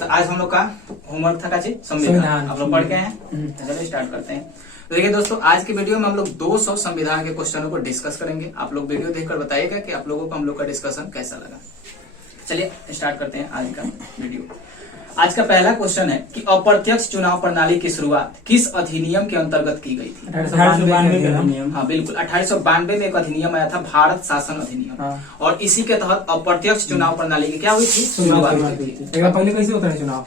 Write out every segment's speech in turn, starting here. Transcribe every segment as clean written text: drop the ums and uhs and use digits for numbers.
तो आज हम लोग का होमवर्क था का जी संविधान। आप लोग पढ़ के हैं, तो चलो स्टार्ट करते हैं। तो देखिए दोस्तों, आज की वीडियो में हम लोग 200 संविधान के क्वेश्चनों को डिस्कस करेंगे। आप लोग वीडियो देखकर बताइएगा कि आप लोगों को हम लोग का डिस्कशन कैसा लगा। चलिए स्टार्ट करते हैं आज का वीडियो। आज का पहला क्वेश्चन है कि अप्रत्यक्ष चुनाव प्रणाली की शुरुआत किस अधिनियम के अंतर्गत की गई थी? 1892 का अधिनियम। हाँ बिल्कुल, 1892 में एक अधिनियम आया था, भारत शासन अधिनियम। हाँ। और इसी के तहत अप्रत्यक्ष चुनाव प्रणाली की क्या हुई थी? शुरुआत हुई थी। पहले कैसे होता है चुनाव?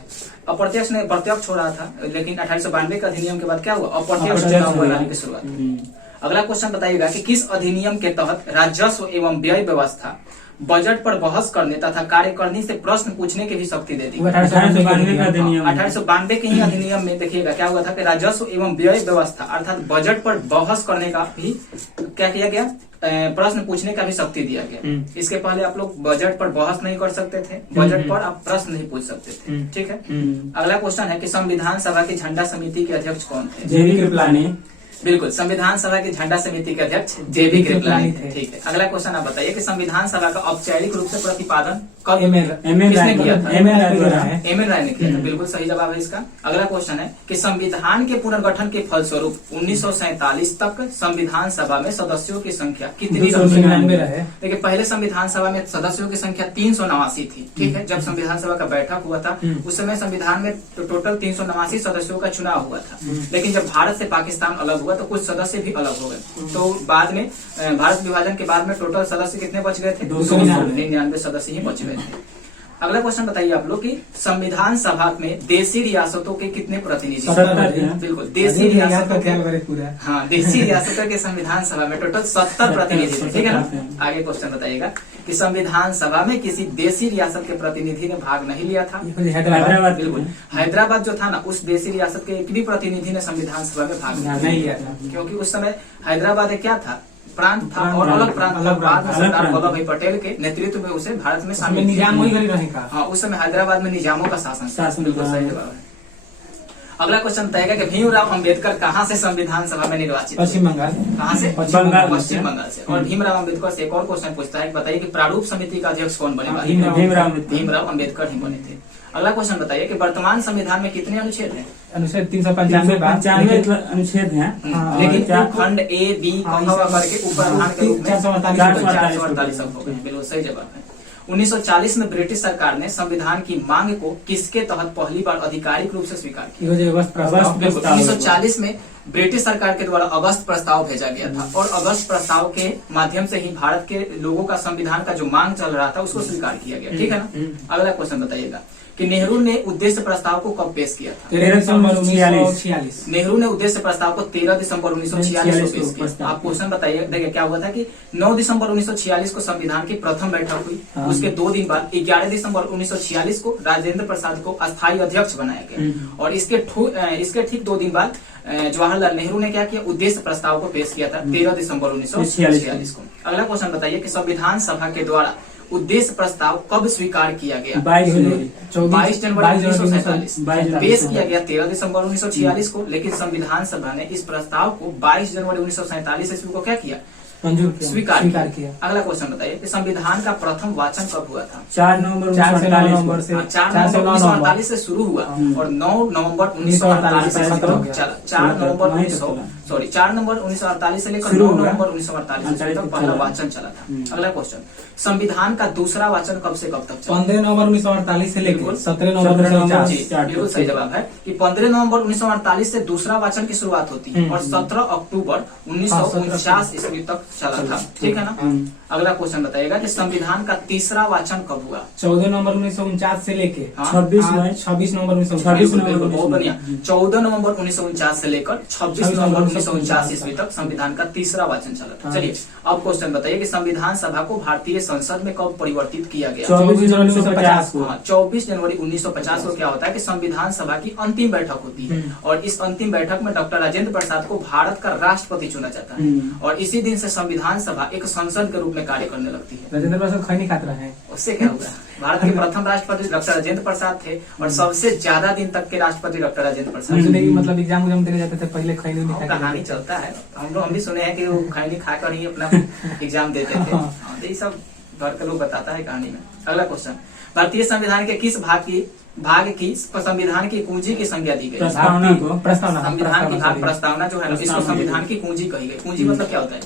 अप्रत्यक्ष ने प्रत्यक्ष हो रहा था, लेकिन 1892 के अधिनियम के बाद क्या हुआ? अप्रत्यक्ष चुनाव प्रणाली की शुरुआत हुई। अगला क्वेश्चन बताइएगा कि किस अधिनियम के तहत राजस्व एवं व्यय व्यवस्था, बजट पर बहस करने तथा कार्यकारिणी से प्रश्न पूछने की भी शक्ति दे दी? 1892 का अधिनियम। 1892 के ही अधिनियम में देखिएगा क्या हुआ था कि राजस्व एवं व्यय व्यवस्था अर्थात बजट पर बहस करने का भी क्या किया गया? प्रश्न पूछने का भी शक्ति दिया गया। इसके पहले आप लोग बजट पर बहस नहीं कर सकते थे, बजट पर आप प्रश्न नहीं पूछ सकते थे। ठीक है। अगला क्वेश्चन है कि संविधान सभा की झंडा समिति के अध्यक्ष कौन थे? जेबी कृपलानी। बिल्कुल, संविधान सभा की झंडा समिति के अध्यक्छ जेबी कृपलानी थे। ठीक है। अगला क्वेश्चन आप बताइए कि संविधान सभा का औपचारिक रूप से प्रतिपादन कब किसने किया था? एम एन राय ने किया था। बिल्कुल सही जवाब है इसका। अगला क्वेश्चन है कि संविधान के पुनर्गठन के फलस्वरूप 1947 तक संविधान सभा में सदस्यों की संख्या कितनी रही? देखिए, पहले संविधान सभा में सदस्यों की संख्या 389 थी। ठीक है। जब संविधान सभा का बैठक हुआ था उस समय संविधान में टोटल 389 सदस्यों का चुनाव हुआ था। लेकिन जब भारत से पाकिस्तान अलग हुआ तो कुछ सदस्य भी अलग हो गए। तो बाद में भारत विभाजन के बाद में टोटल सदस्य कितने बच गए थे? 299 सदस्य ही बच गए थे। अगला क्वेश्चन बताइए आप लोग कि संविधान सभा में देशी रियासतों के कितने प्रतिनिधि? बिल्कुल, देशी रियासतों के, हाँ, देशी रियासतों के संविधान सभा में टोटल 70 प्रतिनिधि थे। ठीक है ना। आगे क्वेश्चन बताइएगा कि संविधान सभा में किसी देशी रियासत के प्रतिनिधि ने भाग नहीं लिया था? हैदराबाद। बिल्कुल, हैदराबाद जो था ना, उस देशी रियासत के एक भी प्रतिनिधि ने संविधान सभा में भाग नहीं लिया था, क्योंकि उस समय हैदराबाद एक क्या था? प्रांत था, और अलग प्रांत था। बाद में सरदार वल्लभ भाई पटेल के नेतृत्व में उसे भारत में शामिल निजाम वही रहेगा। हाँ, उस समय हैदराबाद में निजामों का शासन। बिल्कुल सही जवाब है। अगला क्वेश्चन बताएगा कि भीमराव अंबेडकर कहाँ से संविधान सभा में निर्वाचित? पश्चिम बंगाल। कहाँ से? पश्चिम बंगाल से। और भीमराव अंबेडकर से एक और क्वेश्चन पूछता है, बताइए कि प्रारूप समिति का अध्यक्ष कौन बने? भीमराव अंबेडकर ही बने थे। अगला क्वेश्चन बताइए कि वर्तमान संविधान में कितने अनुच्छेद हैं? अनुच्छेद 395 अनुच्छेद हैं, लेकिन खंड ए बी करके उपप्रधान के रूप में 448 हो गए। बिल्कुल सही जवाब है। 1940 में ब्रिटिश सरकार ने संविधान की मांग को किसके तहत पहली बार आधिकारिक रूप से स्वीकार किया? 1940 में ब्रिटिश सरकार के द्वारा अगस्त प्रस्ताव भेजा गया था, और अगस्त प्रस्ताव के माध्यम से ही भारत के लोगों का संविधान का जो मांग चल रहा था उसको स्वीकार किया गया। ठीक है ना। अगला क्वेश्चन बताइएगा कि नेहरू ने उद्देश्य प्रस्ताव को कब पेश किया था? 13 दिसंबर 1946। नेहरू ने उद्देश्य प्रस्ताव को 13 दिसंबर 1946 को पेश किया। आप क्वेश्चन बताइए। देखिए क्या हुआ था कि 9 दिसंबर 1946 को संविधान की प्रथम बैठक हुई। उसके 2 दिन बाद 11 दिसंबर 1946 को राजेंद्र प्रसाद को अस्थायी अध्यक्ष बनाया गया, और इसके ठीक 2 दिन बाद जवाहरलाल नेहरू ने क्या किया? उद्देश्य प्रस्ताव को पेश किया था 13 दिसंबर 1946 को। अगला क्वेश्चन बताइए कि संविधान सभा के द्वारा उद्देश्य प्रस्ताव कब स्वीकार किया गया? 22 जनवरी 1947। पेश किया गया 13 दिसंबर 1946 को, लेकिन संविधान सभा ने इस प्रस्ताव को 22 जनवरी 1947 ईस्वी को क्या किया? स्वीकार किया। अगला क्वेश्चन बताइए कि संविधान का प्रथम वाचन कब हुआ था? 4 नवंबर 1948 से शुरू हुआ और 9 नवंबर 1948 से चला। 4 नवंबर 1948 से लेकर 9 नवंबर 1948 तक पहला वाचन चला था। अगला क्वेश्चन, संविधान का दूसरा वाचन कब से कब तक चला? 15 नवंबर 1948 से लेकर 17 नवंबर 1949। बिल्कुल सही जवाब है कि 15 नवंबर 1948 से दूसरा वाचन की शुरुआत होती है और 17 अक्टूबर 1949 ईस्वी तक चला था। ठीक है ना। अगला क्वेश्चन बताइएगा कि संविधान का तीसरा वाचन कब हुआ? 14 नवंबर 1949 से लेके 26 नवंबर 1949। बहुत बढ़िया। 14 नवंबर 1949 से लेकर 26 नवंबर 1949 ईस्वी तक संविधान का तीसरा वाचन चला था। चलिए अब क्वेश्चन बताइए कि संविधान सभा को भारतीय संसद में कब परिवर्तित किया गया? 24 जनवरी 1950 को। 24 जनवरी 1950 को क्या होता है कि संविधान सभा की अंतिम बैठक होती है, और इस अंतिम बैठक में डॉक्टर राजेंद्र प्रसाद को भारत का राष्ट्रपति चुना जाता है, और इसी दिन से संविधान सभा एक संसद के रूप में कार्य करने लगती है। राजेंद्र प्रसाद खैनी खाते रहे। उससे क्या हुआ? भारत के प्रथम राष्ट्रपति डॉक्टर राजेंद्र प्रसाद थे, और सबसे ज्यादा दिन तक के राष्ट्रपति डॉक्टर राजेंद्र प्रसाद। मतलब एग्जाम देने जाते थे पहले खैनी नहीं खाते। कहानी चलता है, हम भी सुने हैं कि वो खैनी खाकर ही अपना एग्जाम देते थे। तो ये सब घर के लोग बताता है कहानी में। अगला क्वेश्चन, भारतीय संविधान के किस भाग की संविधान की कुंजी की संज्ञा दी गई? प्रस्तावना संविधान की भाग प्रस्तावना जो है ना, इसको संविधान की कुंजी कही गई। कुंजी मतलब क्या होता है?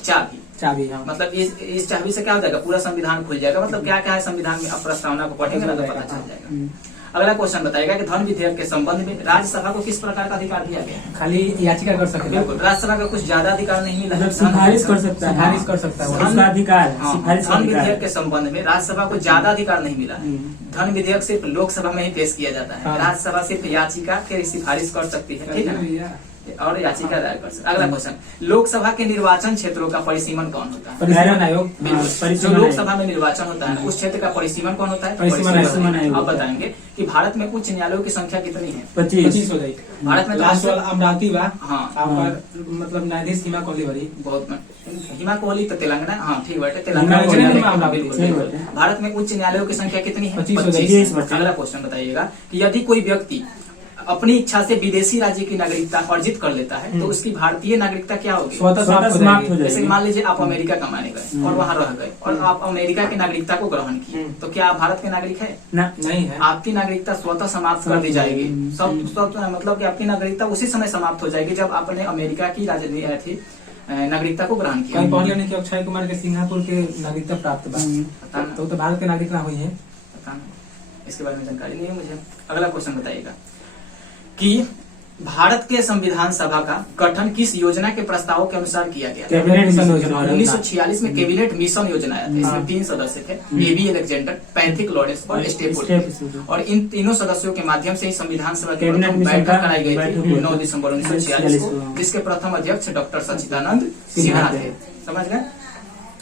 चाबी। हाँ। मतलब इस चाबी से क्या हो जाएगा? पूरा संविधान खुल जाएगा। मतलब क्या क्या है संविधान में, अब प्रस्तावना को पढ़ेंगे ना तो पता चल जाएगा। अगला क्वेश्चन बताएगा कि धन विधेयक के संबंध में राज्यसभा को किस प्रकार का अधिकार दिया गया है? खाली याचिका कर सकते हैं। बिल्कुल, राज्यसभा का कुछ ज्यादा अधिकार नहीं मिला है। सिफारिश कर सकता है, सिफारिश कर सकता है, उसका अधिकार है, हाँ, सिफारिश का धन अधिकार विधेयक है। के संबंध में राज्यसभा को ज्यादा अधिकार नहीं मिला है। धन विधेयक सिर्फ लोकसभा में ही पेश किया जाता है। हाँ। राज्यसभा सिर्फ याचिका के सिफारिश कर सकती है, ठीक है ना, और याचिका दायर कर सकते। अगला क्वेश्चन, लोकसभा के निर्वाचन क्षेत्रों का परिसीमन कौन होता है? परिसीमन आयोग। बिल्कुल। जो परिसीमन लोकसभा में निर्वाचन होता है उस क्षेत्र का परिसीमन कौन होता है? परिसीमन आयोग। आप बताएंगे कि भारत में उच्च न्यायालयों की संख्या कितनी है? 25 हो जाएगी। भारत में लास्ट वाला अमरावती बा। हाँ आपका मतलब न्यायाधीश हिमा कोहली बड़ी। बहुत हिमा कोहली तो तेलंगाना, हाँ ठीक बात है, हिमा तेलंगाना कोहली में में बिल्कुल, सही बिल्कुल। बात है। भारत में उच्च न्यायालयों की संख्या कितनी है? 25। अगला क्वेश्चन बताइएगा कि यदि कोई व्यक्ति अपनी इच्छा से विदेशी राज्य की नागरिकता अर्जित कर लेता है तो उसकी भारतीय नागरिकता क्या होगी? स्वतः समाप्त हो जाएगी। जाएगी। जैसे मान लीजिए आप अमेरिका कमाने गए और वहाँ रह गए और आप अमेरिका की नागरिकता को ग्रहण किए, तो क्या आप भारत के नागरिक है? ना, नहीं है। आपकी नागरिकता स्वतः समाप्त कर दी जाएगी। सब मतलब कि आपकी नागरिकता उसी समय समाप्त हो जाएगी जब आपने अमेरिका की नागरिकता को ग्रहण किया। कहीं पढ़ लेने की अक्षय कुमार के सिंगापुर के नागरिकता प्राप्त बा। पता नहीं, तो भारत के नागरिक ना हुई है। पता नहीं, इसके बारे में जानकारी नहीं है मुझे। अगला क्वेश्चन बताइएगा कि भारत के संविधान सभा का गठन किस योजना के प्रस्ताव के अनुसार किया गया? कैबिनेट मिशन योजना। 1946 में कैबिनेट मिशन योजना आया था। इसमें 3 सदस्य थे, एबी अलेक्जेंडर, पैंथिक लॉरेंस और स्टेपल। और इन तीनों सदस्यों के माध्यम से ही संविधान सभा की कैबिनेट प्रथम मिशन बैठक का कराई गई बैठक थी हुई 9 दिसंबर 1946 को, जिसके प्रथम अध्यक्ष डॉक्टर सच्चिदानंद सिन्हा थे। समझ गए?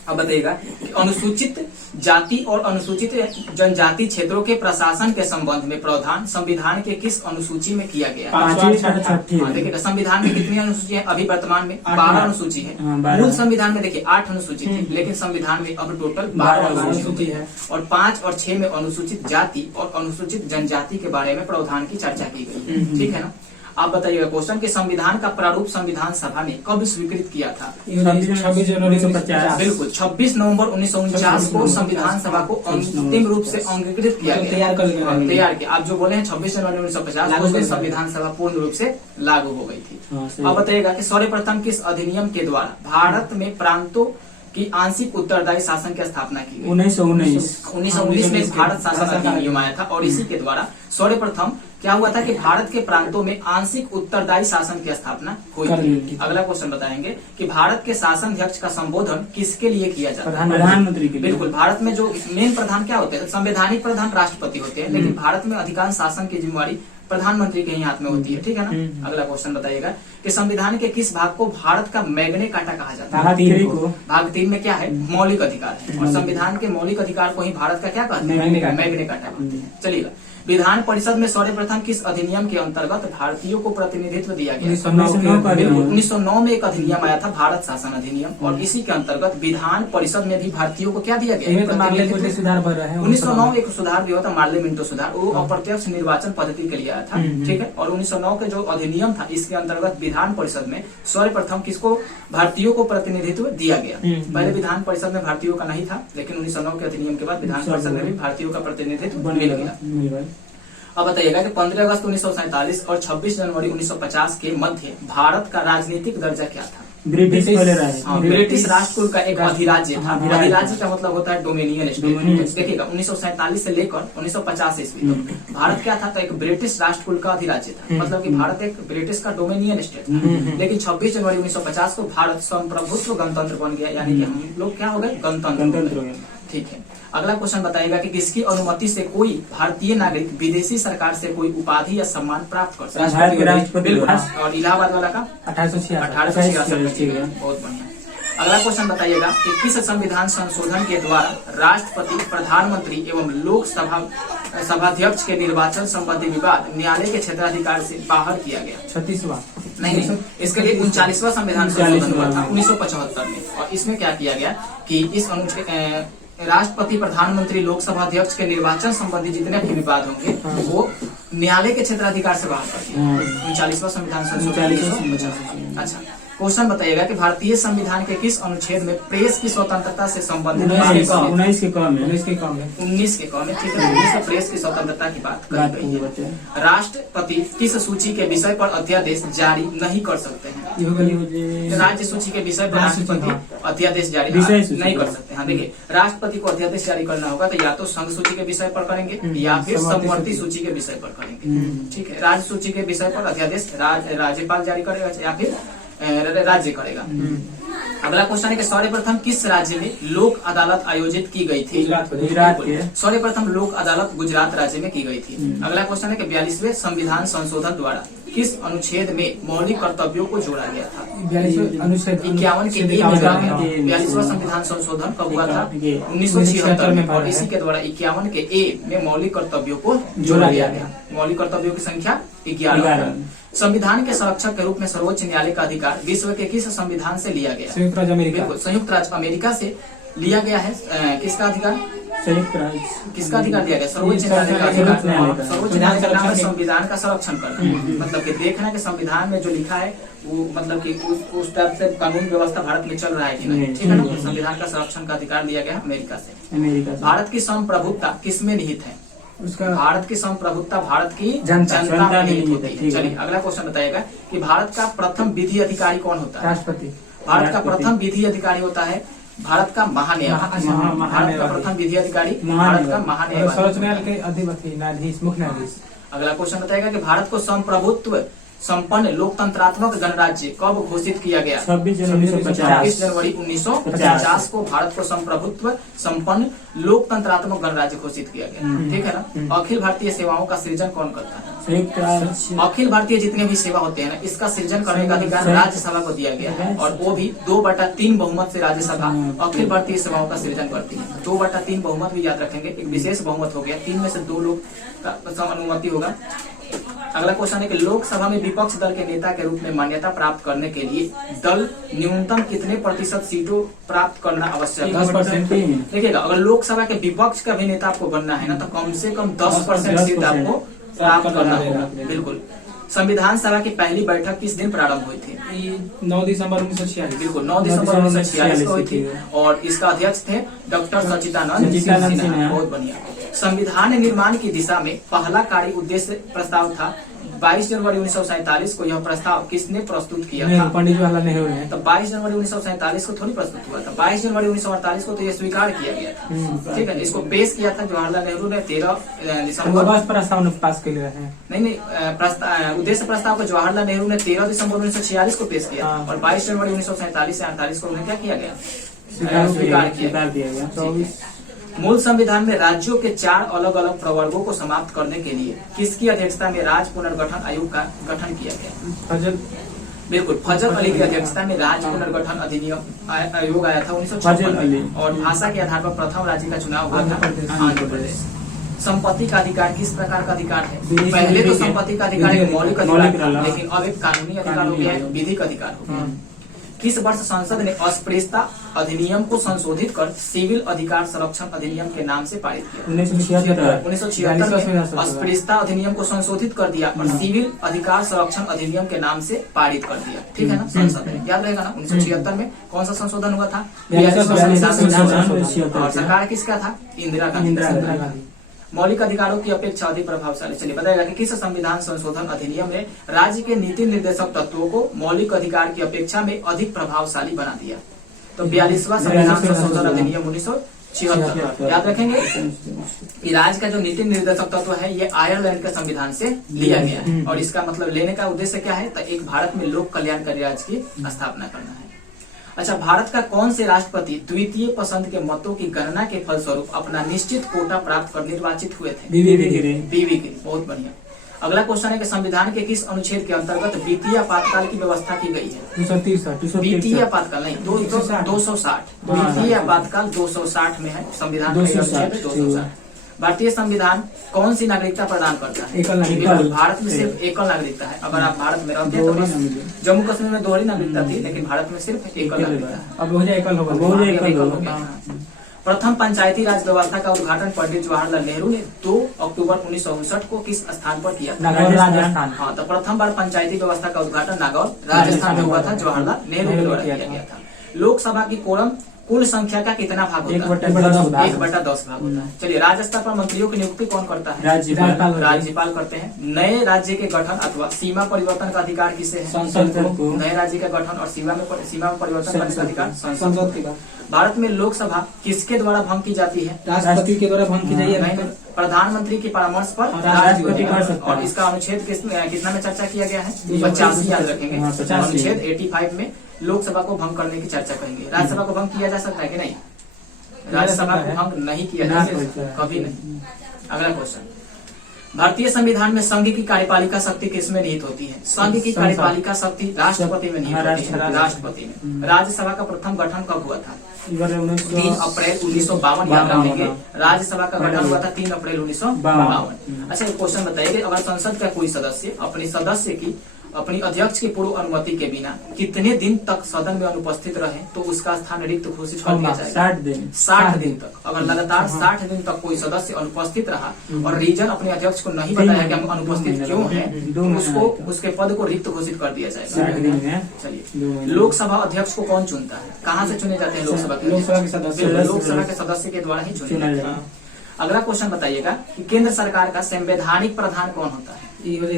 अब बताइएगा कि अनुसूचित जाति और अनुसूचित जनजाति क्षेत्रों के प्रशासन के संबंध में प्रावधान संविधान के किस अनुसूची में किया गया? 5 हाँ, देखिए संविधान में कितनी अनुसूची है? अभी वर्तमान में 12 अनुसूची है। हाँ, 12। मूल संविधान में देखिए 8 अनुसूची थी, लेकिन संविधान में अब टोटल 12 अनुसूची है। और 5 और 6 में अनुसूचित जाति और अनुसूचित जनजाति के बारे में प्रावधान की चर्चा की गई है, ठीक है ना। आप बताइएगा क्वेश्चन कि संविधान का प्रारूप संविधान सभा ने कब स्वीकृत किया था? 26 जनवरी 1950। बिल्कुल, 26 नवंबर 1949 को संविधान सभा को अंतिम रूप से अंगीकृत किया गया, तैयार किया। आप जो बोले हैं 26 जनवरी 1950 को संविधान सभा पूर्ण रूप से लागू हो गई थी। अब बताइएगा कि सर्वप्रथम किस अधिनियम के द्वारा भारत में प्रांतों की आंशिक उत्तरदायी शासन की स्थापना की गई? 1919 में भारत शासन अधिनियम आया था और इसी के द्वारा सर्वप्रथम क्या हुआ था कि भारत के प्रांतों में आंशिक उत्तरदायी शासन की स्थापना हुई थी। अगला क्वेश्चन बताएंगे कि भारत के शासन अध्यक्ष का संबोधन किसके लिए किया जाता है? प्रधानमंत्री के लिए। बिल्कुल, भारत में जो मेन प्रधान क्या होते हैं? संवैधानिक प्रधान राष्ट्रपति होते हैं, लेकिन भारत में अधिकांश शासन की जिम्मेवारी प्रधानमंत्री के ही हाथ में होती है, ठीक है ना। अगला क्वेश्चन बताइएगा कि संविधान के किस भाग को भारत का मैग्ने कार्टा कहा जाता है? भाग 3 में क्या है? मौलिक अधिकार है। और संविधान के मौलिक अधिकार को ही भारत का क्या कहते हैं? मैग्ने कार्टा कहते हैं। चलिएगा, विधान परिषद में सर्वप्रथम किस अधिनियम के अंतर्गत भारतीयों को प्रतिनिधित्व दिया गया? 1909 में एक अधिनियम आया था, भारत शासन अधिनियम, और इसी के अंतर्गत विधान परिषद में भी भारतीयों को क्या दिया गया? 1909 एक सुधार भी हुआ था, मार्ले मिंटो सुधार, वो अप्रत्यक्ष निर्वाचन पद्धति के लिए आया था, ठीक है। और 1909 के जो अधिनियम था इसके अंतर्गत विधान परिषद में सर्वप्रथम किसको भारतीयों को प्रतिनिधित्व दिया गया? पहले विधान परिषद में भारतीयों का नहीं था, लेकिन 1909 के अधिनियम के बाद विधान परिषद में भी भारतीयों का प्रतिनिधित्व मिल गया। अब बताइएगा कि 15 अगस्त 1947 और 26 जनवरी 1950 के मध्य भारत का राजनीतिक दर्जा क्या था? ब्रिटिश ब्रिटिश राष्ट्रकुल का एक अधिराज्य था। अधिराज्य का मतलब होता है डोमिनियन स्टेट। देखिएगा 1947 से लेकर 1950 ईस्वी तक भारत क्या था? तो एक ब्रिटिश राष्ट्रकुल का अधिराज्य था, मतलब कि भारत एक ब्रिटिश का डोमिनियन स्टेट था। लेकिन 26 जनवरी 1950 को भारत संप्रभुत्व गणतंत्र बन गया, यानी कि हम लोग क्या हो गए? गणतंत्र। ठीक है। अगला क्वेश्चन बताइएगा कि किसकी अनुमति से कोई भारतीय नागरिक विदेशी सरकार से कोई उपाधि या सम्मान प्राप्त कर सकता है? और इलाहाबाद वाला का 1866। बहुत बढ़िया। अगला क्वेश्चन बताइएगा कि किस संविधान संशोधन के द्वारा राष्ट्रपति, प्रधानमंत्री एवं लोकसभा सभाध्यक्ष के निर्वाचन संबंधी विवाद न्यायालय के क्षेत्राधिकार से बाहर किया गया? 36वां नहीं, इसके लिए 39वां संविधान संशोधन हुआ था 1975 में। और इसमें क्या किया गया कि इस अनुच्छेद राष्ट्रपति, प्रधानमंत्री, लोकसभा अध्यक्ष के निर्वाचन संबंधी जितने भी विवाद होंगे वो न्यायालय के क्षेत्राधिकार से बाहर कर दिया। 39वां संविधान संशोधन। अच्छा, क्वेश्चन बताइएगा कि भारतीय संविधान के किस अनुच्छेद में प्रेस की स्वतंत्रता से संबंधित 19 के कम है। 19 के कम है। 19 के कम है, ठीक है। 19 में प्रेस की स्वतंत्रता की बात कही गई है। राष्ट्रपति किस सूची के विषय पर अध्यादेश जारी नहीं कर सकते हैं? राज्य सूची के विषय पर राष्ट्रपति अध्यादेश जारी नहीं कर सकते हैं। देखिए, राष्ट्रपति को अध्यादेश जारी करना होगा तो या तो संघ सूची के विषय पर करेंगे या फिर समवर्ती सूची के विषय पर करेंगे, ठीक है। राज्य सूची के विषय पर अध्यादेश राज्यपाल जारी करेगा या फिर राज्य करेगा। अगला क्वेश्चन है कि सर्वप्रथम किस राज्य में लोक अदालत आयोजित की गई थी? गुजरात के। सर्वप्रथम लोक अदालत गुजरात राज्य में की गई थी। अगला क्वेश्चन है कि 42वें संविधान संशोधन द्वारा किस अनुच्छेद में मौलिक कर्तव्यों को जोड़ा गया था? 42 अनुच्छेद 51 के ए में जोड़ा गया। 42वां संविधान संशोधन कब हुआ था? 1976 में, और इसी के द्वारा 51 के ए में मौलिक कर्तव्यों को जोड़ा गया। मौलिक कर्तव्यों की संख्या 11। संविधान के संरक्षक के रूप में सर्वोच्च न्यायालय का अधिकार विश्व के किस संविधान से लिया गया? संयुक्त राज्य अमेरिका। बिल्कुल, संयुक्त राज्य अमेरिका से लिया गया है। किसका अधिकार? संयुक्त राज्य। किसका अधिकार दिया गया? सर्वोच्च न्यायालय का अधिकार। सर्वोच्च न्यायालय का नाम है संविधान का संरक्षण करना, मतलब कि देखना कि संविधान में जो लिखा है वो मतलब कि उस टाइप से कानून व्यवस्था भारत में चल रहा है कि नहीं, ठीक है ना। संविधान का संरक्षण का अधिकार दिया गया है अमेरिका से। भारत की संप्रभुत्ता किसमें निहित है? उसका भारत की संप्रभुत्ता भारत की जनता में निहित होती है। चलिए, अगला क्वेश्चन बताएगा कि भारत का प्रथम विधि अधिकारी कौन होता है? राष्ट्रपति। भारत का प्रथम विधि अधिकारी होता है भारत का महान्यायवादी। भारत का प्रथम विधि अधिकारी भारत का महान्यायवादी, सर्वोच्च न्यायालय के अधिपति न्यायाधीश, मुख्य न्यायाधीश। अगला क्वेश्चन बताएगा कि भारत को संप्रभुत्व संपन्न लोकतंत्रात्मक गणराज्य कब घोषित किया गया? 26 जनवरी 26 जनवरी 1950 को भारत को संप्रभुत्व संपन्न लोकतंत्रात्मक गणराज्य घोषित किया गया, ठीक है ना। अखिल भारतीय सेवाओं का सृजन कौन करता है? अखिल भारतीय जितने भी सेवा होते हैं ना, इसका सृजन करने का अधिकार राज्यसभा को दिया गया है, और वो भी 2/3 बहुमत से राज्यसभा अखिल भारतीय सेवाओं का सृजन करती है। 2/3 बहुमत भी याद रखेंगे, एक विशेष बहुमत हो गया, 3 में से 2 लोग का अनुमति होगा। अगला क्वेश्चन है कि लोकसभा में विपक्ष दल के नेता के रूप में मान्यता प्राप्त करने के लिए दल न्यूनतम कितने प्रतिशत सीटों प्राप्त करना आवश्यक है? 10%। देखिएगा, अगर लोकसभा के विपक्ष का भी नेता आपको बनना है ना, तो कम से कम 10% सीट आपको प्राप्त करना होगा। बिल्कुल। संविधान सभा की पहली बैठक किस दिन प्रारंभ हुई थी? 9 दिसंबर 1946। बिल्कुल, 9 दिसंबर 1946 को हुई थी, और इसका अध्यक्ष थे डॉक्टर सच्चिदानंद सिन्हा। बहुत बढ़िया। संविधान निर्माण की दिशा में पहला कार्य उद्देश्य प्रस्ताव था 22 जनवरी 1947 को। यह प्रस्ताव किसने प्रस्तुत किया था? पंडित जवाहरलाल नेहरू ने। तो 22 जनवरी 1947 को थोड़ी प्रस्तुत हुआ था, 22 जनवरी 1948 को तो यह स्वीकार किया गया था, ठीक है। इसको पेश किया था जवाहरलाल नेहरू ने 13 दिसंबर। प्रस्ताव पास कर लिया है। नहीं, उद्देश्य प्रस्ताव को जवाहरलाल नेहरू ने 13 दिसंबर 1946 को पेश किया, और 22 जनवरी 1947 से 48 को उन्हें क्या किया गया? स्वीकार किया गया। मूल संविधान में राज्यों के 4 अलग अलग प्रवर्गों को समाप्त करने के लिए किसकी अध्यक्षता में राज्य पुनर्गठन आयोग का गठन किया गया? बिल्कुल, फजल अली की अध्यक्षता में राज्य पुनर्गठन अधिनियम आयोग आया था 1956 में, और भाषा के आधार पर प्रथम राज्य का चुनाव हुआ था आंध्र प्रदेश। संपत्ति का अधिकार किस प्रकार का अधिकार है? पहले तो संपत्ति का अधिकार एक मौलिक अधिकार, लेकिन अब एक कानूनी अधिकार हो गया है, विधिक अधिकार हो गया। किस वर्ष संसद ने अस्पृश्यता अधिनियम को संशोधित कर सिविल अधिकार संरक्षण अधिनियम के नाम से पारित किया? 1976 में अस्पृश्यता अधिनियम को संशोधित कर दिया और सिविल अधिकार संरक्षण अधिनियम के नाम से पारित कर दिया, ठीक है ना। संसद ने, याद रहेगा ना, 1976 में कौन सा संशोधन हुआ था? और सरकार किसका था? इंदिरा गांधी। मौलिक अधिकारों की अपेक्षा अधिक प्रभावशाली। चलिए बताएगा कि किस संविधान संशोधन अधिनियम ने राज्य के नीति निर्देशक तत्वों को मौलिक अधिकार की अपेक्षा में अधिक प्रभावशाली बना दिया? तो 42वां संविधान संशोधन अधिनियम 1976। याद रखेंगे, राज्य का जो नीति निर्देशक तत्व है ये आयरलैंड के संविधान से लिया गया है, और इसका मतलब लेने का उद्देश्य क्या है? तो एक भारत में लोक कल्याणकारी राज्य की स्थापना करना है। अच्छा, भारत का कौन से राष्ट्रपति द्वितीय पसंद के मतों की गणना के फलस्वरूप अपना निश्चित कोटा प्राप्त कर निर्वाचित हुए थे? बीवी गिरी। बहुत बढ़िया। अगला क्वेश्चन है कि संविधान के किस अनुच्छेद के अंतर्गत वित्तीय आपातकाल की व्यवस्था की गई है? वित्तीय आपातकाल नहीं, 260। वित्तीय आपातकाल 260 में है, संविधान का अनुच्छेद 260। भारतीय संविधान कौन सी नागरिकता प्रदान करता है? एकल नागरिकता। भारत में सिर्फ एकल नागरिकता है। अगर आप भारत में रहते हैं तो बस जम्मू कश्मीर में दोहरी नागरिकता थी, लेकिन भारत में सिर्फ एकल नागरिकता है। अब हो जाए एकल हो गया। प्रथम पंचायती राज व्यवस्था का उद्घाटन पंडित जवाहरलाल नेहरू ने 2 अक्टूबर 1959 को किस स्थान पर किया था? नागौर राजस्थान। हाँ, तो प्रथम बार पंचायती व्यवस्था का उद्घाटन नागौर राजस्थान में हुआ था, जवाहरलाल नेहरू के द्वारा किया गया था। लोकसभा की कोरम कुल संख्या का कितना भाग होता है? 1/10 भाग होता है। चलिए, राज्य स्तर पर मंत्रियों की नियुक्ति कौन करता है? राज्यपाल करते हैं। नए राज्य के गठन अथवा सीमा परिवर्तन का अधिकार किसे है? संसद को। नए राज्य का गठन और सीमा में परिवर्तन करने का अधिकार संसद के। भारत में लोकसभा किसके द्वारा भंग की जाती है? राष्ट्रपति के द्वारा भंग की जाइए। नहीं, प्रधानमंत्री के परामर्श पर राष्ट्रपति कर सकता है। और इसका अनुच्छेद कितना में चर्चा किया गया है? 85 याद रखेंगे। अनुच्छेद 85 में लोकसभा को भंग करने की चर्चा करेंगे। राज्यसभा को भंग किया जा सकता है कि नहीं? राज्यसभा को भंग नहीं किया जा सकता, कभी नहीं। अगला क्वेश्चन, भारतीय संविधान में संघ की कार्यपालिका शक्ति किसमें निहित होती है? संघ की कार्यपालिका शक्ति राष्ट्रपति में निहित होती है, राष्ट्रपति में। राज्यसभा का प्रथम गठन कब हुआ था? 3 अप्रैल 1952 याद रखेंगे। राज्यसभा का गठन हुआ था 3 अप्रैल 1952। अच्छा, एक क्वेश्चन बताइए कि अगर संसद का कोई सदस्य अपनी अध्यक्ष की पूर्व अनुमति के बिना कितने दिन तक सदन में अनुपस्थित रहे तो उसका स्थान रिक्त घोषित कर दिया जाएगा? 60 दिन तक। अगर लगातार 60 दिन तक कोई सदस्य अनुपस्थित रहा और रीजन अपने अध्यक्ष को नहीं बताया कि हम अनुपस्थित क्यों हैं, तो उसको उसके पद को रिक्त घोषित कर दिया जाएगा। चलिए, लोकसभा अध्यक्ष को कौन चुनता है? कहाँ से चुने जाते हैं लोकसभा के सदस्य? लोकसभा के सदस्य के द्वारा ही चुने जाते हैं। अगला क्वेश्चन बताइएगा कि केंद्र सरकार का संवैधानिक प्रधान कौन होता है?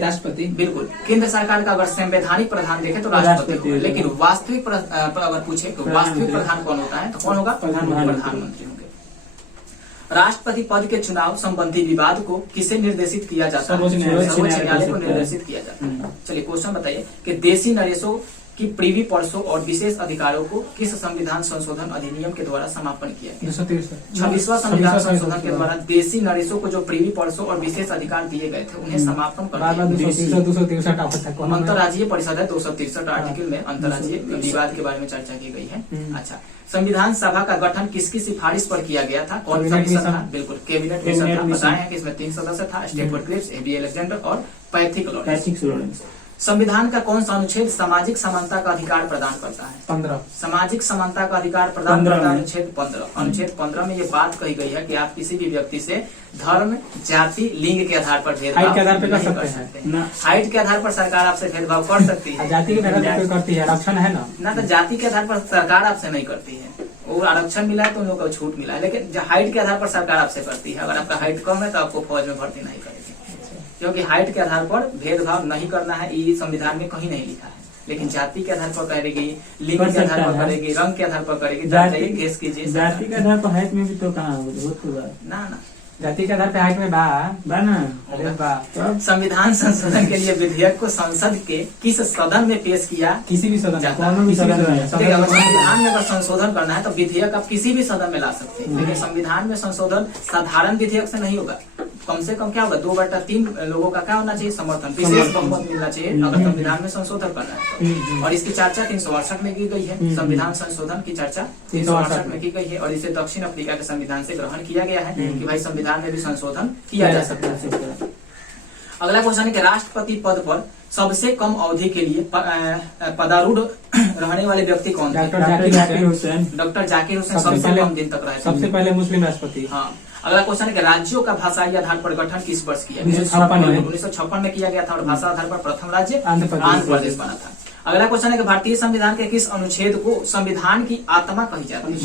राष्ट्रपति। बिल्कुल, केंद्र सरकार का अगर संवैधानिक प्रधान देखे तो राष्ट्रपति होगा, लेकिन वास्तविक अगर पूछे तो वास्तविक प्रधान कौन होता है तो कौन होगा? प्रधानमंत्री होंगे। राष्ट्रपति पद के चुनाव संबंधी विवाद को किसे निर्देशित किया जाता है? सर्वोच्च न्यायालय को निर्देशित किया जाता है। चलिए, क्वेश्चन बताइए कि देशी नरेशों की प्रीवी पर्सों और विशेष अधिकारों को किस संविधान संशोधन अधिनियम के द्वारा समापन किया गया? 26वां संविधान संशोधन के द्वारा देशी नरेशों को जो प्रीवी पर्सों और विशेष अधिकार दिए गए थे उन्हें समापन कर दिया। अंतर्राज्यीय परिषद है 263 आर्टिकल में अंतर्राज्यीय विवाद के बारे में चर्चा की गई है। अच्छा, संविधान सभा का गठन किसकी सिफारिश पर किया गया था? कौन सा मिशन था? बिल्कुल, कैबिनेट मिशन था। बताए हैं कि इसमें 3 सदस्य था, स्टेफर्ड क्रिप्स, एबी अलेक्जेंडर और पैथिक लॉरेंस। संविधान का कौन सा अनुच्छेद सामाजिक समानता का अधिकार प्रदान करता है? 15। सामाजिक समानता का अधिकार प्रदान करता है अनुच्छेद 15। अनुच्छेद 15 में ये बात कही गई है कि आप किसी भी व्यक्ति से धर्म, जाति, लिंग के आधार पर भेदभाव हाइट के आधार पर नहीं कर सकते हैं। हाइट के आधार पर सरकार आपसे भेदभाव कर सकती है, जाति के आधार पर करती है, आरक्षण है ना, तो जाति के आधार पर सरकार आपसे नहीं करती है। वो आरक्षण मिला है तो उन लोगों को छूट मिला है, लेकिन हाइट के आधार पर सरकार आपसे करती है। अगर आपका हाइट कम है तो आपको फौज में भर्ती नहीं करेगी, क्योंकि हाइट के आधार पर भेदभाव नहीं करना है, ये संविधान में कहीं नहीं लिखा है। लेकिन जाति के आधार पर करेगी, लिंग के आधार पर करेगी, रंग के आधार पर करेगी, केस कीजिए। जाति के आधार पर हाइट में भी तो कहाँ ना जाति के आधार पर हाइट में बा ना। अरे बा। संविधान संशोधन के लिए विधेयक को संसद के किस सदन में पेश किया? किसी भी सदन अगर संविधान में अगर संशोधन करना है तो विधेयक आप किसी भी सदन में ला सकते हैं, लेकिन संविधान में संशोधन साधारण विधेयक से नहीं होगा। कम से कम क्या होगा, 2/3 लोगों का क्या होना चाहिए? समर्थन, विशेष बहुमत मिलना चाहिए अगर संविधान में संशोधन करना है। और इसकी चर्चा 368 में की गई है। संविधान संशोधन की चर्चा 368 में की गई है और इसे दक्षिण अफ्रीका के संविधान से ग्रहण किया गया है कि भाई संविधान में भी संशोधन किया जा सकता है। अगला क्वेश्चन है कि राष्ट्रपति पद पर सबसे कम अवधि के लिए पदारूढ़ रहने वाले व्यक्ति कौन थे? डॉक्टर जाकिर हुसैन सबसे कम दिन तक रहे, सबसे पहले मुस्लिम राष्ट्रपति। हाँ। अगला क्वेश्चन है कि राज्यों का भाषाई आधार पर गठन किस वर्ष किया? 1956 में किया गया था और भाषा आधार पर प्रथम राज्य आंध्र प्रदेश बना था। अगला क्वेश्चन है कि भारतीय संविधान के किस अनुच्छेद को संविधान की आत्मा कही जाती है?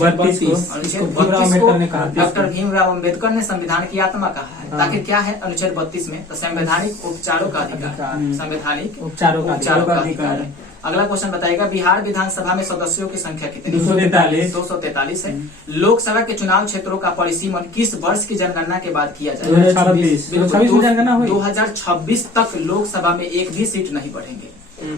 अनुच्छेद 32 को डॉक्टर भीमराव अम्बेडकर ने संविधान की आत्मा कहा है। ताकि क्या है अनुच्छेद 32 में? तो संवैधानिक उपचारों का अधिकार, संवैधानिक उपचारों का अधिकार। अगला क्वेश्चन बताएगा बिहार विधानसभा में सदस्यों की संख्या कितनी? 243 है। लोकसभा के चुनाव क्षेत्रों का परिसीमन किस वर्ष की जनगणना के बाद किया जाएगा? 2026 तक लोकसभा में एक भी सीट नहीं बढ़ेंगे।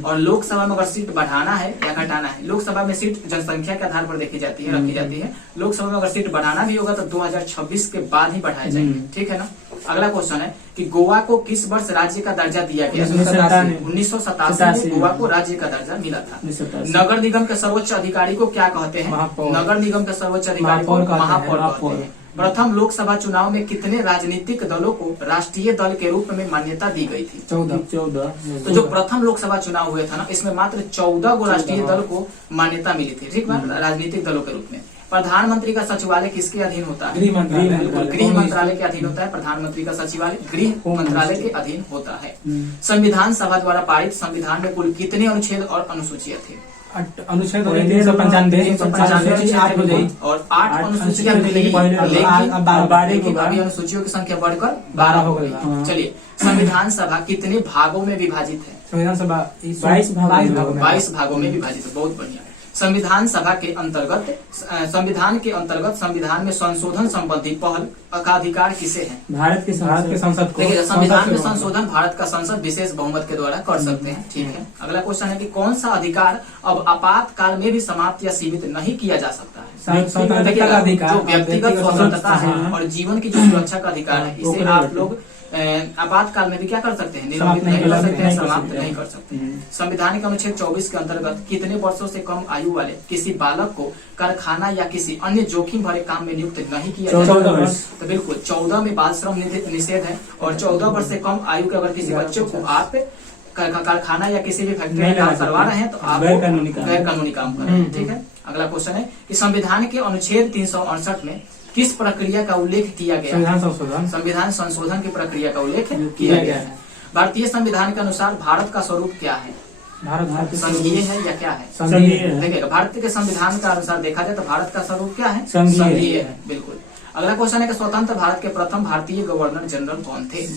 और लोकसभा में अगर सीट बढ़ाना है या घटाना है, लोकसभा में सीट जनसंख्या के आधार पर देखी जाती है, रखी जाती है। लोकसभा में अगर सीट बढ़ाना भी होगा तो 2026 के बाद ही बढ़ाए जाएंगे, ठीक है ना। अगला क्वेश्चन है कि गोवा को किस वर्ष राज्य का दर्जा दिया गया? 1987 में गोवा को राज्य का दर्जा मिला था। नगर निगम के सर्वोच्च अधिकारी को क्या कहते हैं? नगर निगम के सर्वोच्च अधिकारी को महापौर कहते हैं। प्रथम लोकसभा चुनाव में कितने राजनीतिक दलों को राष्ट्रीय दल के रूप में मान्यता दी गई थी? 14। तो जो प्रथम लोकसभा चुनाव हुए था ना, इसमें मात्र 14 गो राष्ट्रीय दल को मान्यता मिली थी, ठीक है, राजनीतिक दलों के रूप में। प्रधानमंत्री का सचिवालय किसके अधीन होता है? गृह मंत्रालय। बिल्कुल, गृह मंत्रालय के अधीन होता है। प्रधानमंत्री का सचिवालय गृह मंत्रालय के अधीन होता है। संविधान सभा द्वारा पारित संविधान में कुल कितने अनुच्छेद और अनुसूचियां थी? अनुच्छेद 395 और 8 अनुसूचियां मिली, लेकिन अभी अनुसूचियों की संख्या बढ़कर 12 हो गई। चलिए, संविधान सभा कितने भागों में विभाजित है? संविधान सभा 22 भागों में विभाजित है। बहुत बढ़िया। संविधान सभा के अंतर्गत संविधान में संशोधन संबंधी पहल का अधिकार किसे है? भारत के संसद को। देखिए, संविधान में संशोधन भारत का संसद विशेष बहुमत के द्वारा कर सकते हैं। ठीक है। अगला क्वेश्चन है कि कौन सा अधिकार अब आपातकाल में भी समाप्त या सीमित नहीं किया जा सकता है? स्वतंत्रता का अधिकार, जो व्यक्तिगत स्वतंत्रता है और जीवन की जो सुरक्षा का अधिकार है, इसे आप लोग आपातकाल में भी क्या कर सकते हैं? निलंबित नहीं कर सकते हैं, समाप्त नहीं कर सकते हैं। संविधान के अनुच्छेद 24 के अंतर्गत कितने वर्षों से कम आयु वाले किसी बालक को कारखाना या किसी अन्य जोखिम भरे काम में नियुक्त नहीं किया जाए? 14 वर्ष। तो बिल्कुल, 14 में बाल श्रम निषेध है और 14 वर्ष से कम आयु के अगर किसी बच्चे को आप कारखाना या किसी भी फैक्ट्री में काम करवा रहे हैं तो आप गैर कानूनी काम कर रहे हैं। ठीक है। अगला क्वेश्चन है कि संविधान के अनुच्छेद 368 में किस प्रक्रिया का उल्लेख किया गया? संविधान संशोधन की प्रक्रिया का उल्लेख किया गया है। भारतीय संविधान के अनुसार भारत का स्वरूप क्या है? भारत संघीय है या क्या है? देखिएगा, भारत के संविधान का अनुसार देखा जाए तो भारत का स्वरूप क्या है? संघीय है। बिल्कुल। अगला क्वेश्चन है कि स्वतंत्र भारत के प्रथम भारतीय गवर्नर जनरल कौन थे?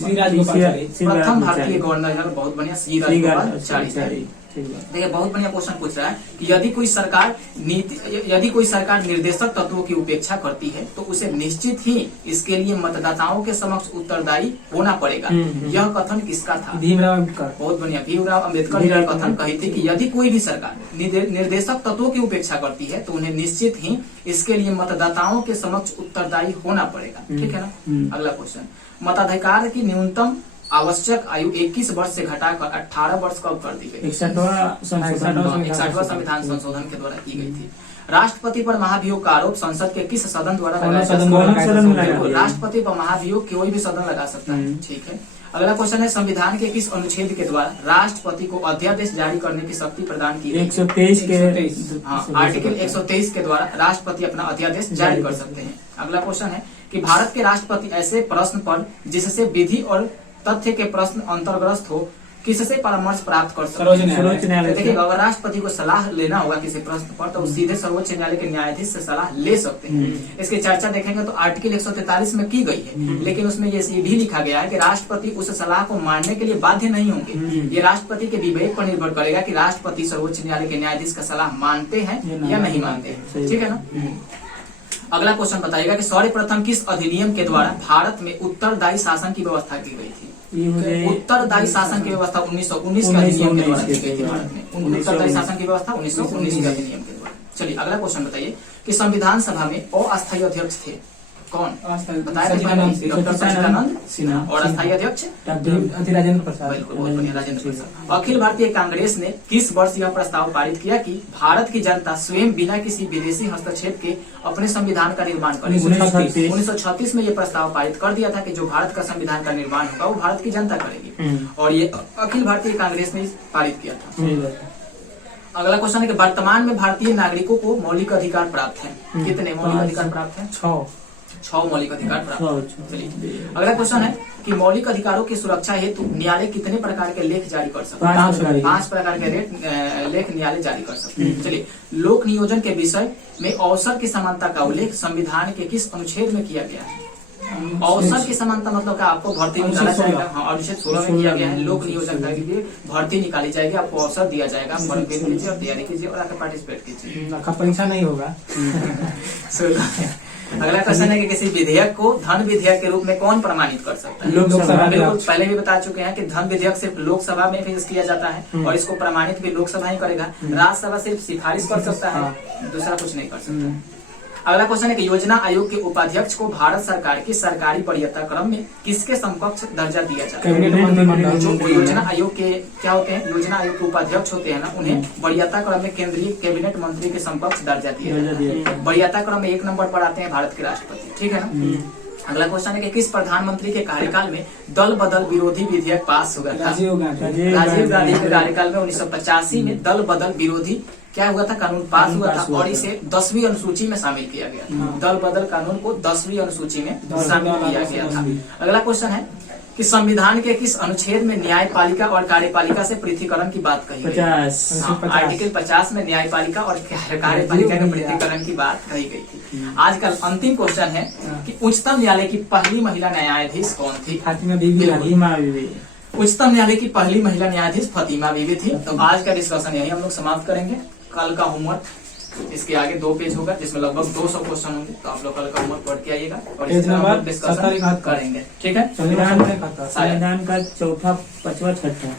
प्रथम भारतीय गवर्नर जनरल, बहुत बढ़िया, श्री राजगोपालाचारी। देखिए, बहुत बढ़िया क्वेश्चन पूछ रहा है कि यदि कोई सरकार निर्देशक तत्वों की उपेक्षा करती है तो उसे निश्चित ही इसके लिए मतदाताओं के समक्ष उत्तरदायी होना पड़ेगा। यह कथन किसका था? भीमराव अम्बेडकर। बहुत बढ़िया, भीमराव अम्बेडकर ने कथन कही थी कि यदि कोई भी सरकार निर्देशक तत्वों की उपेक्षा करती है तो उन्हें निश्चित ही इसके लिए मतदाताओं के समक्ष उत्तरदायी होना पड़ेगा। ठीक है ना। अगला क्वेश्चन, मताधिकार की न्यूनतम आवश्यक आयु 21 वर्ष से घटाकर 18 वर्ष कब कर दी गई? 61वां संविधान संशोधन के द्वारा की गई थी। राष्ट्रपति पर महाभियोग का आरोप संसद के किस सदन द्वारा लगाया जा सकता है? राष्ट्रपति पर महाभियोग कोई भी सदन लगा सकता है। ठीक है। अगला क्वेश्चन है, संविधान के किस अनुच्छेद के द्वारा राष्ट्रपति को अध्यादेश जारी करने की शक्ति प्रदान की गई? 123 के। आर्टिकल 123 के द्वारा राष्ट्रपति अपना अध्यादेश जारी कर सकते हैं। अगला क्वेश्चन है कि भारत के राष्ट्रपति ऐसे प्रश्न पर जिससे विधि और तथ्य के प्रश्न अंतर्ग्रस्त हो किससे परामर्श प्राप्त कर सकते हैं? सर्वोच्च न्यायालय। देखिए, अगर राष्ट्रपति को सलाह लेना होगा किसी प्रश्न पर तो सीधे सर्वोच्च न्यायालय के न्यायाधीश से सलाह ले सकते हैं। इसकी चर्चा देखेंगे तो आर्टिकल 143 में की गई है, लेकिन उसमें ये भी लिखा गया है कि राष्ट्रपति उस सलाह को मानने के लिए बाध्य नहीं होंगे। ये राष्ट्रपति के विवेक पर निर्भर करेगा कि राष्ट्रपति सर्वोच्च न्यायालय के न्यायाधीश का सलाह मानते हैं या नहीं मानते हैं। ठीक है ना। अगला क्वेश्चन बताइएगा कि सर्वप्रथम किस अधिनियम के द्वारा भारत में उत्तरदायी शासन की व्यवस्था की गई थी? उत्तरदायी शासन की व्यवस्था 1919 के अधिनियम के द्वारा की गई थी भारत में। उत्तरदायी शासन की व्यवस्था 1919 के अधिनियम के द्वारा। चलिए, अगला क्वेश्चन बताइए कि संविधान सभा में अस्थायी अध्यक्ष थे कौन? बताया डॉक्टर सच्चिदानंद सिन्हा। और अस्थायी अध्यक्ष राजेंद्र प्रसाद। बिल्कुल, बहुत बढ़िया, राजेंद्र प्रसाद। अखिल भारतीय कांग्रेस ने किस वर्ष यह प्रस्ताव पारित किया कि भारत की जनता स्वयं बिना किसी विदेशी हस्तक्षेप के अपने संविधान का निर्माण करे? 1936 में यह प्रस्ताव पारित कर दिया था कि जो भारत का संविधान का निर्माण होगा वो भारत की जनता करेगी, और ये अखिल भारतीय कांग्रेस ने पारित किया था। अगला क्वेश्चन है कि वर्तमान में भारतीय नागरिकों को मौलिक अधिकार प्राप्त है। कितने मौलिक अधिकार प्राप्त है? 6 मौलिक अधिकार प्राप्त। चलिए, अगला क्वेश्चन है कि मौलिक अधिकारों की सुरक्षा हेतु न्यायालय कितने प्रकार के लेख जारी कर सकते हैं? 5 प्रकार के लेख न्यायालय जारी कर सकते हैं। चलिए, लोक नियोजन के विषय में अवसर की समानता का उल्लेख संविधान के किस अनुच्छेद में किया गया है? अवसर की समानता मतलब क्या? आपको भर्ती निकाला जाएगा। हाँ, अनुच्छेद 16 में किया गया है। लोक नियोजन के लिए भर्ती निकाली जाएगी, आपको अवसर दिया जाएगा, फॉर्म फिल कीजिए और तैयारी कीजिए और आकर पार्टिसिपेट कीजिए। परीक्षा नहीं होगा। अगला क्वेश्चन है कि किसी विधेयक को धन विधेयक के रूप में कौन प्रमाणित कर सकता है? लोकसभा। बिल्कुल, पहले भी बता चुके हैं कि धन विधेयक सिर्फ लोकसभा में पेश किया जाता है और इसको प्रमाणित भी लोकसभा ही करेगा। राज्यसभा सिर्फ सिफारिश कर सकता है, दूसरा कुछ नहीं कर सकता। अगला क्वेश्चन है कि योजना आयोग के उपाध्यक्ष को भारत सरकार की सरकारी वरीयता क्रम में किसके समकक्ष दर्जा दिया जाता है? जो योजना आयोग के क्या होते हैं? योजना आयोग के उपाध्यक्ष होते हैं ना, उन्हें वरीयता क्रम में केंद्रीय कैबिनेट मंत्री के समकक्ष दर्जा दिया जाता है। वरीयता क्रम में 1 नंबर पर आते हैं भारत के राष्ट्रपति। ठीक है ना। अगला क्वेश्चन है कि किस प्रधानमंत्री के कार्यकाल में दल बदल विरोधी विधेयक पास हुआ था? राजीव गांधी के कार्यकाल में 1985 में दल बदल विरोधी क्या हुआ था, कानून पास कानून हुआ पास था हुआ और था। इसे 10वीं अनुसूची में शामिल किया गया था। हाँ। दल बदल कानून को 10वीं अनुसूची में दल शामिल बदल किया अनुसूची गया था। 10वीं। अगला क्वेश्चन है कि संविधान के किस अनुच्छेद में न्यायपालिका और कार्यपालिका से पृथकीकरण की बात कही गई? 50। हाँ, 50। आर्टिकल 50 में न्यायपालिका और कार्यपालिका के पृथकीकरण की बात कही गई थी। आज का अंतिम क्वेश्चन है कि उच्चतम न्यायालय की पहली महिला न्यायाधीश कौन थी? फातिमा बीबी बिल्कुल। फहीमा बीवी। उच्चतम न्यायालय की पहली महिला न्यायाधीश फातिमा बीवी थी। तो आज का डिस्कशन यही हम लोग समाप्त करेंगे। कल का होमवर्क इसके आगे 2 पेज होगा जिसमें लगभग 200 क्वेश्चन होंगे, तो आप लोग कल का होमवर्क पढ़ के आइएगा और पेज इसमें हम नंबर लोग डिस्कशन 70 करेंगे। ठीक है, संविधान संविधान संविधान का चौथा, 5वां, 6वां